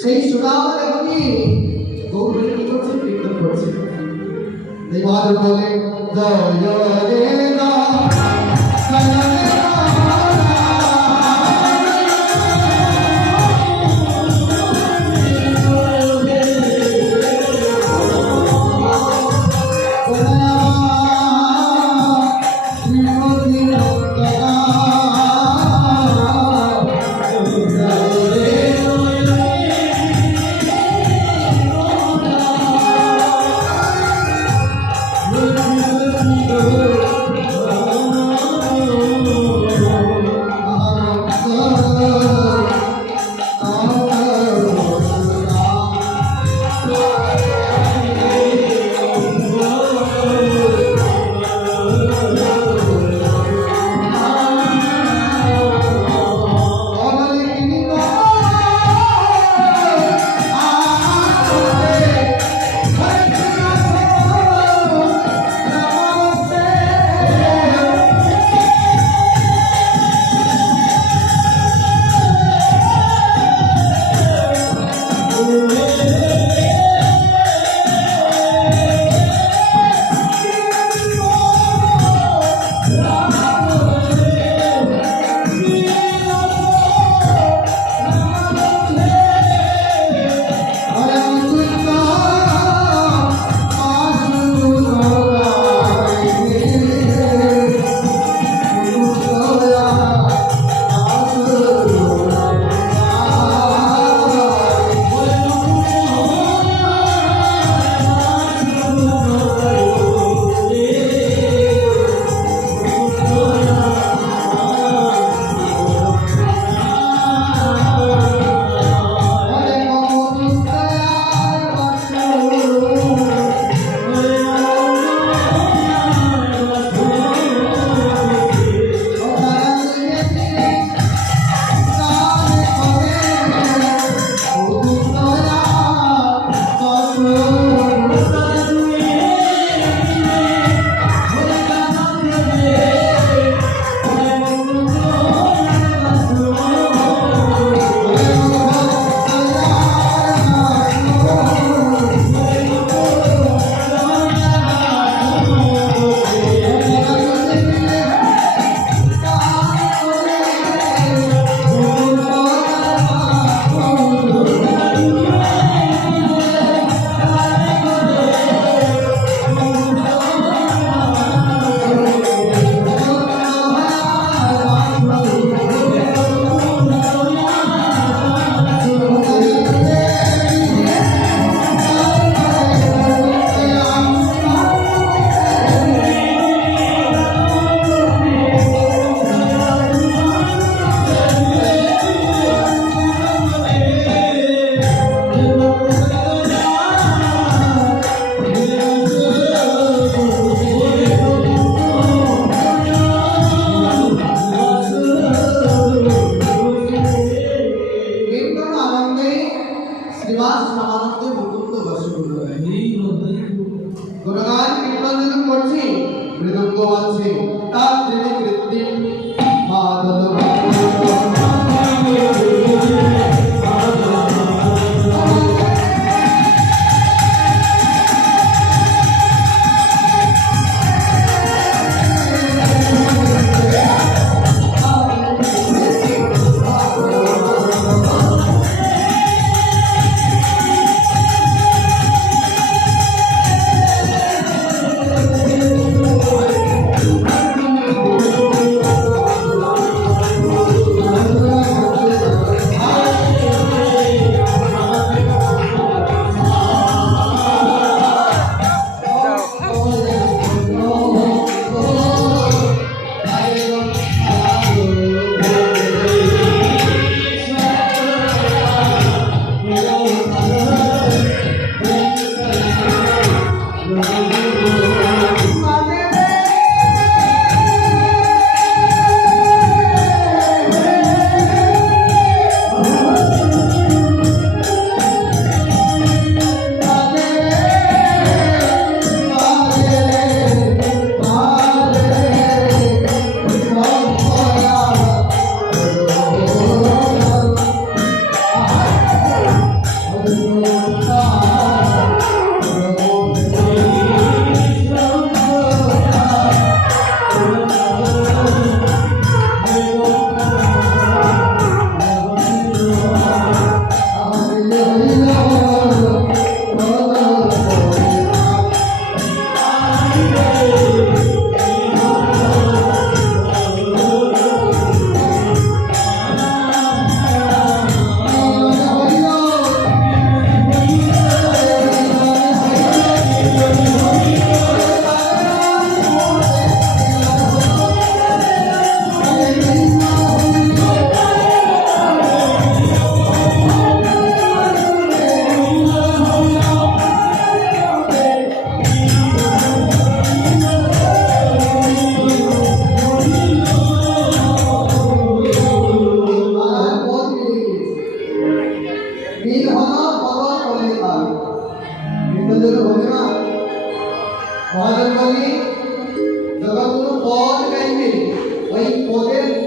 সেই সুরাওয়ালা কবি গৌরী কি করছে কীর্তন করছে এবার বলে জয় রে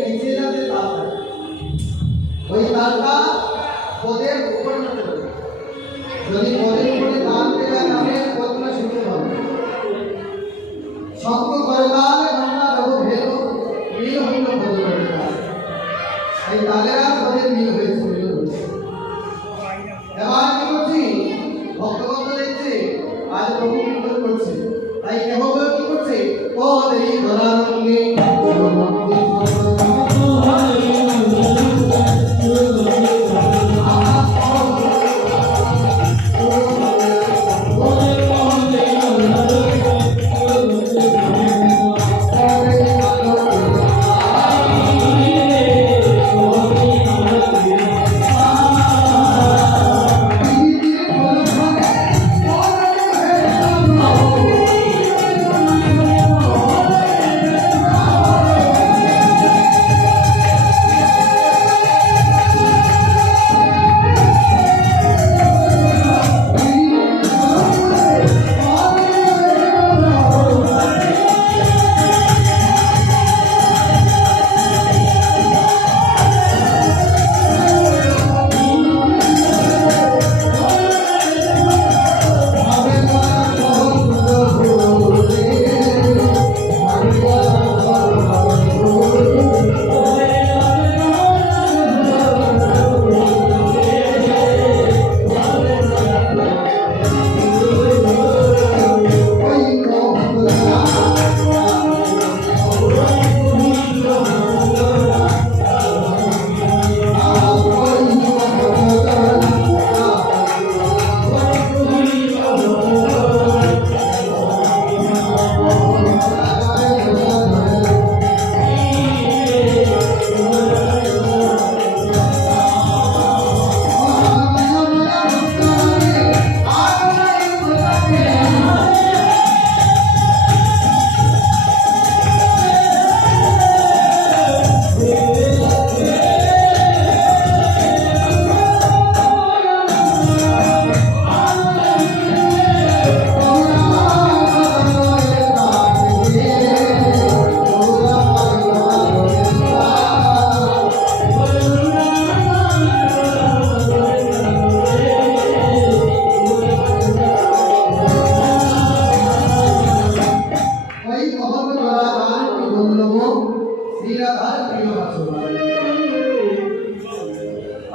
নিচে যাতে তাল থাকে, ওই তালটা পদের উপরে উঠতে হবে। যদি পদের উপরে তাল পেয়ে তাহলে পদটা শুনতে হবে। শঙ্খ করলাল ঘন্টা রঘু ভেল মিল হইল পদের তাল। এই তালের আর পদের মিল হয়েছে, মিল হয়েছে। এবার কি করছি, ভক্তগণ দেখছে আজ প্রভু কীর্তন করছে, তাই কেবল কি করছে, পদেই ধরার সঙ্গে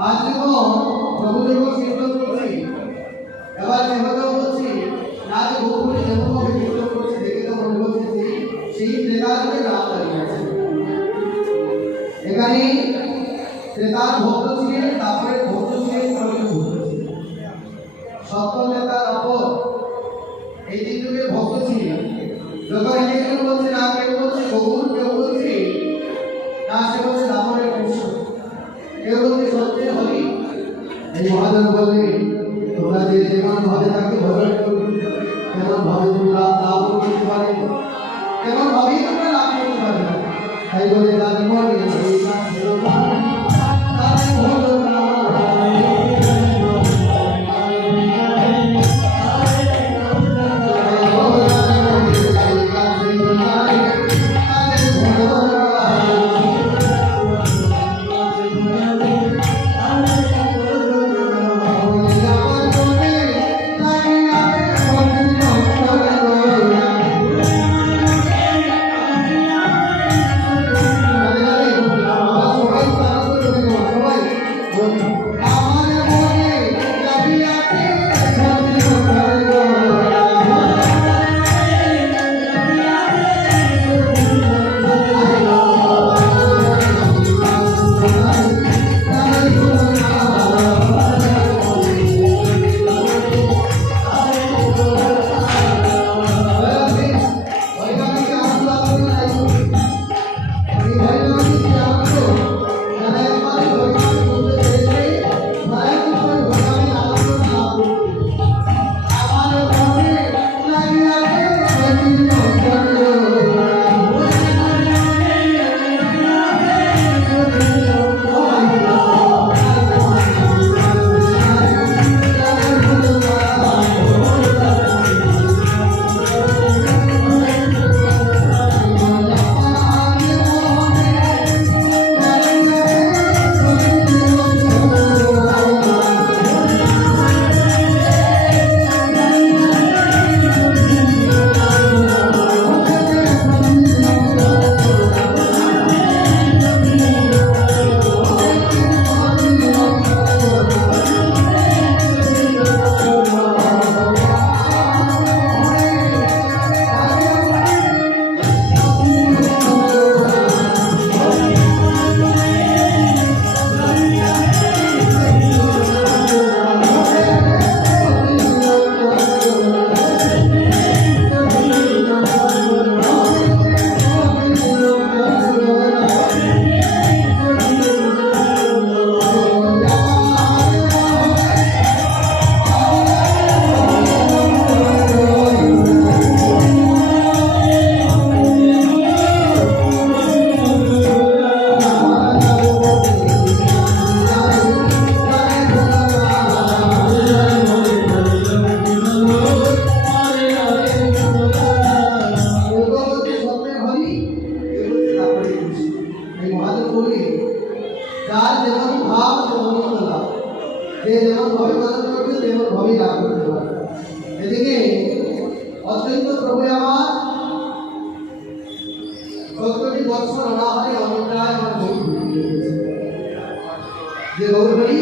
আজ যখন প্রভু যখন কীর্তন করছি, এবার এভাবেও বলছি না যে বহুগুলি যেমনভাবে কীর্তন করছে দেখে তো মনে হচ্ছে সেই ত্রেতাযুগে রাম দাঁড়িয়ে আছে। এখানে ত্রেতার ভক্ত ছিলেন, তারপরে ভক্ত ছিলেন, তারপরে ভক্ত ছিলেন। সত্য নেতার অপর এই তিন যুগের ভক্ত ছিলেন। যখন একজন বলছে না, কেউ বলছে গৌর, কেউ বলছে না সে বলছে দামনের কৃষ্ণ, কেউ বলছে সত্যের হরি। এই মহাজন বললেন তোমরা যে যেমন ভাবে তাকে ভজন করবে, তেমন ভাবে তুমি লাভ করতে পারে, তেমন ভাবেই তোমরা লাভ করতে পারবে। তাই বলে তার মনে করবে, যার যেমন ভাব তেমনই ফল, যে যেমন ভাবে কদর করবে তেমন ভাবেই লাভ করতে পারবে। এদিকে অদ্বৈত প্রভু আমার ১৪টি বছর অনাহারে অনিদ্রায় আমার গৌর হরি দিয়েছে। যে গৌর হরি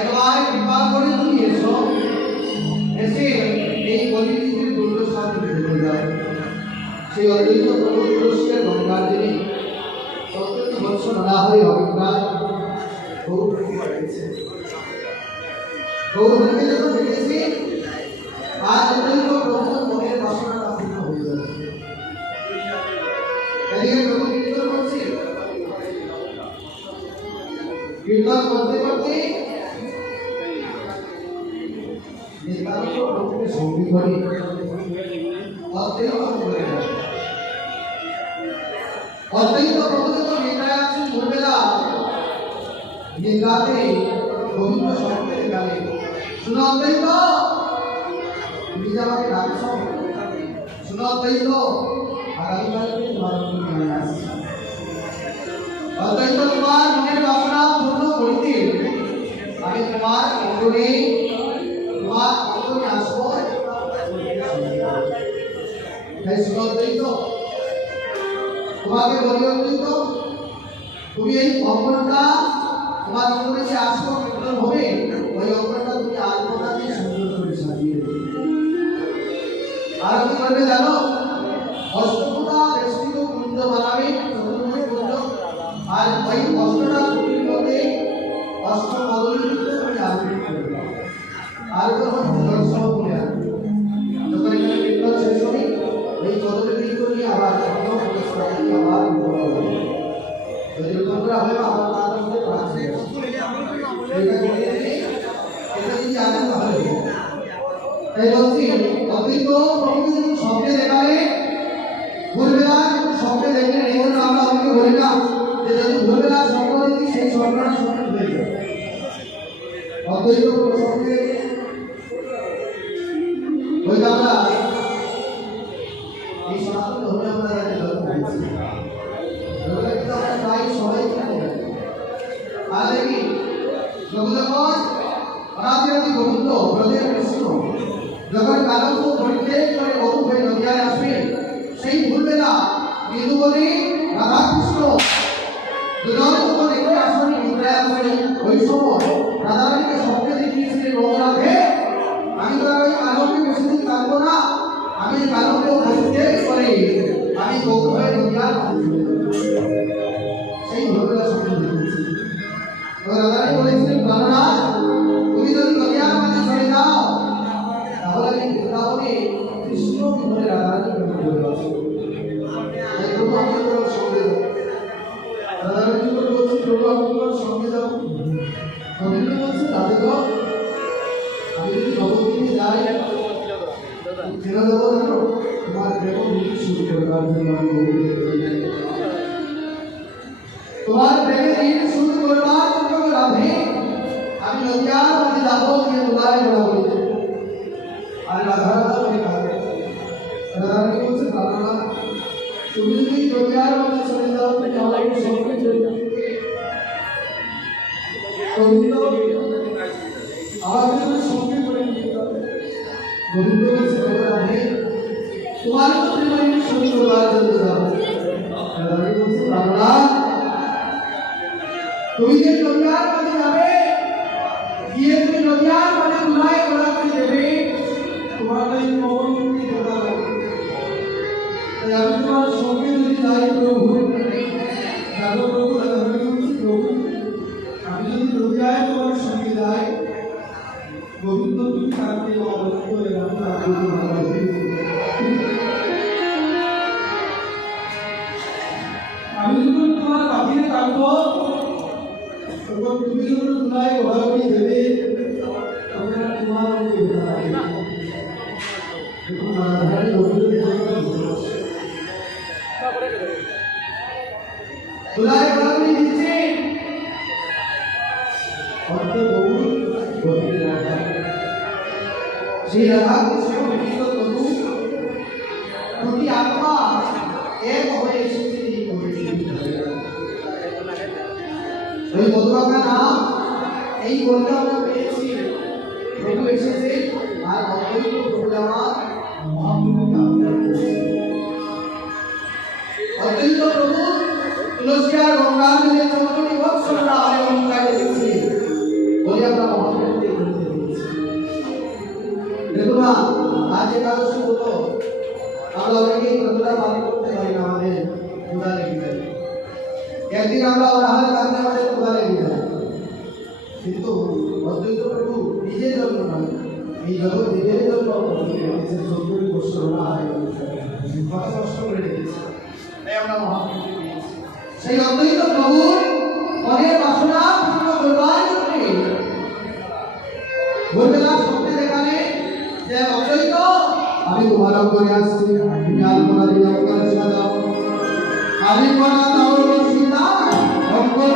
একবার কৃপা করে তুমি এসো, এসে এই কলিযুগের দুর্দশা সাথে ভেঙে যায়। সেই অদ্বৈত প্রভু তুলসীর গঙ্গার দিনে ১৪টি বছর অনাহারে অনিদ্রায় গৌর হরি পাঠিয়েছে। গৌর হরিকে যখন দেখেছি, আজ অদ্বৈত প্রভুর মনের বাসনাটা পূর্ণ হয়ে যাবে। এদিকে প্রভু কীর্তন করছি, কীর্তন করতে করতে নিতান্ত প্রভুকে সঙ্গী করে অদ্বৈত বলে গেল। অদ্বৈত প্রভু যখন নিদ্রায় আছেন ভোরবেলা, নিদ্রাতে গোবিন্দ স্বপ্নে দেখালেন, শুনো অদ্বৈত, তুমি যে আমাকে ডাকছ, শুনো অদ্বৈত, আগামীকালকে তোমার নিয়ে আসছি। অদ্বৈত তোমার মনের বাসনা পূর্ণ করিতে আমি তোমার অঙ্গনে আসবো। তাই শুনো অদ্বৈত, তোমাকে বলি অদ্বৈত, তুমি এই অঙ্গনটা তোমার অঙ্গনে যে আসবো কীর্তন হবে, ওই অঙ্গনটা তুমি আলপনা দিয়ে সুন্দর করে সাজিয়ে দেবে। আর কি করবে জানো? অষ্টকোণা বেষ্টিত কুঞ্জ বানাবে, চতুর্ভুজ কুঞ্জ, আর ওই অষ্টটা কুটির মধ্যে অষ্ট কদলীযুক্ত তুমি আলপনা করবে। আর তখন জলসহ বলে আনবে। যখন এখানে কীর্তন শেষ হবে, ওই কদলীযুক্ত নিয়ে আবার চন্দ্র প্রবেশ করাতে আবার যদি তোমরা হয় আবার তার মধ্যে প্রার্থনা এটা করে এটা যদি আনেন তাহলে তাই বলছি অদ্বৈত প্রভু যখন স্বপ্নে দেখালে, ভোরবেলা যখন স্বপ্নে দেখলেন, এই জন্য আমরা অনেকে বলি না যে যদি ভোরবেলা স্বপ্ন দেখি সেই স্বপ্নটা স্বপ্ন হয়ে যায়। অদ্বৈত স্বপ্নে ওই আমরা এই সনাতন ধর্মে আমরা জন্ম হয়েছি, প্রায় সবাই আর দেখি যখন অনাদিরাদি গোবিন্দ ব্রজের কৃষ্ণ যখন কালঙ্ক পরিত্যাগ করে বহু হয়ে নদিয়ায় আসবে, সেই ভোরবেলা বিন্দু বলে রাধা কৃষ্ণ দুজন যখন একটি আসনে নিদ্রায় আসবে, ওই সময় রাধারানীকে স্বপ্নে দেখিয়েছিলেন, রাধে আমি তো ওই কালঙ্কে বেশিদিন থাকবো না, আমি কালঙ্কে পরিত্যাগ করে আমি বহু হয়ে নদিয়ায় আসবো। সেই ভোরবেলা স্বপ্ন দেখেছি। রাধারানী বলেছিলেন, প্রাণনাথ তুমি যদি নদিয়ার মাঝে চলে যাও তাহলে আমি বৃন্দাবনে কৃষ্ণ বিমলে রাধারানী প্রেম করে বাঁচব। তাই প্রভু আমি তোমার সঙ্গে যাব। রাধারানী বলছি, প্রভু আমি তোমার সঙ্গে যাব। গোবিন্দ বলছে, রাধে গো, আমি যদি নবদ্বীপে যাই কেন যাবো জানো? তোমার প্রেম ঋণ শুরু করবার জন্য আমি গোবিন্দের তোমার প্রেমের ঋণ শুরু করবার জন্য রাধে আমি নদিয়ার মাঝে যাবো, গিয়ে তোমায় বলবো। আর রাধারাধা বলে কাঁদে। রাধারানী বলছে, রাধা তুমি যদি নদিয়ার মাঝে চলে যাও তুমি আমাকে সঙ্গে চলে যাও। গোবিন্দ আমাকে তুমি সঙ্গে করে নিয়ে যাও। গোবিন্দ বলছে, রাধে তোমার প্রেমের ঋণ শুরু করবার জন্য যাবো। রাধারানী বলছে, রাধা তুমি যে নদিয়ার মাঝে যাবে, গিয়ে তুমি নদিয়ার মাঝে দুলাই গোলা করে দেবে, তোমার এই কবর মুক্তি দেওয়া হবে। তাই আমি তোমার সঙ্গে যদি যাই প্রভু, জানো প্রভু, রাধারানী বলছি, প্রভু আমি যদি নদিয়ায় তোমার সঙ্গে যাই, গোবিন্দ তুমি তাকে অবলম্বন করে আমি যখন তোমার বাকিতে থাকবো, তখন তুমি যখন দুলাই গোলা করে দেবে, তখন তোমার দেখুন রাধারানী দুলাই গোলা করে দিচ্ছে অর্থ বহু গভীর রাধা। সেই রাধা কৃষ্ণ বিভিন্ন তরু দুটি আত্মা এক হয়ে এসেছে এই ওই মধুবাগা নাম এই বলতে আমরা পেয়েছি প্রভু এসেছে আর অদ্বৈত প্রভু আমার মহাপ্রভুকে আবির্ভাব করেছে। অদ্বৈত প্রভু তুলসী আর গঙ্গার জলে 14 বৎসর আরে গঙ্গায় এসেছে বলে আমরা মহাপ্রভুকে বলতে পেরেছি। দেখুন না, আজ একাদশী হলো, আমরা অনেকেই কতটা পালন করতে পারি না, আমাদের ক্ষুধা লেগে যায়। একদিন আমরা অনাহার কারণে আমাদের ক্ষুধা লেগে যায়, কিন্তু অদ্বৈত প্রভু নিজের জন্য নয়, এই জগৎ নিজের জন্য 70 বছর অনাহারে কত কষ্ট করে রেখেছে, তাই আমরা মহাপ্রভুকে পেয়েছি। সেই অদ্বৈত প্রভু মনের বাসনা পূর্ণ করবার জন্যে ভোরবেলা স্বপ্নে দেখালে যে অদ্বৈত আমি তোমার অঙ্গনে আসছি, তুমি আলপনা দিয়ে অঙ্গনে সাজাও, আলিপনা দাও রসিদা অঙ্গন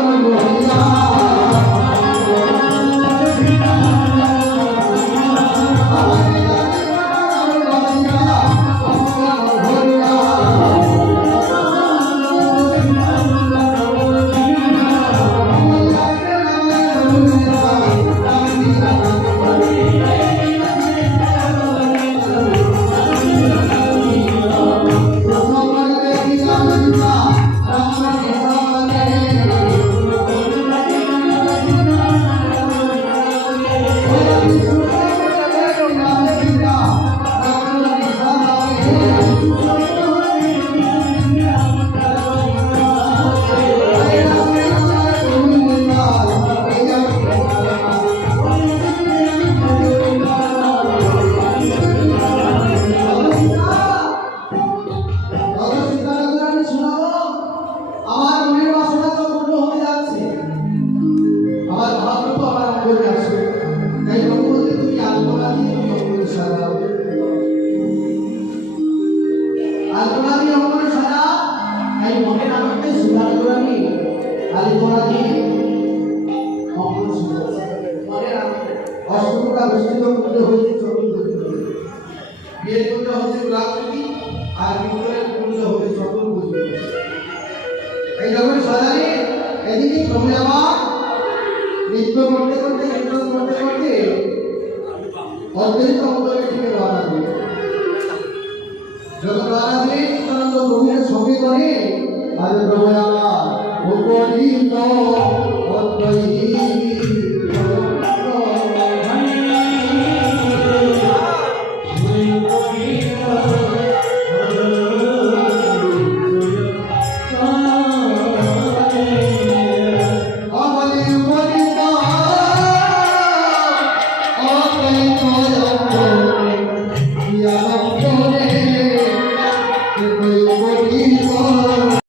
বহিয়া সঙ্গে করে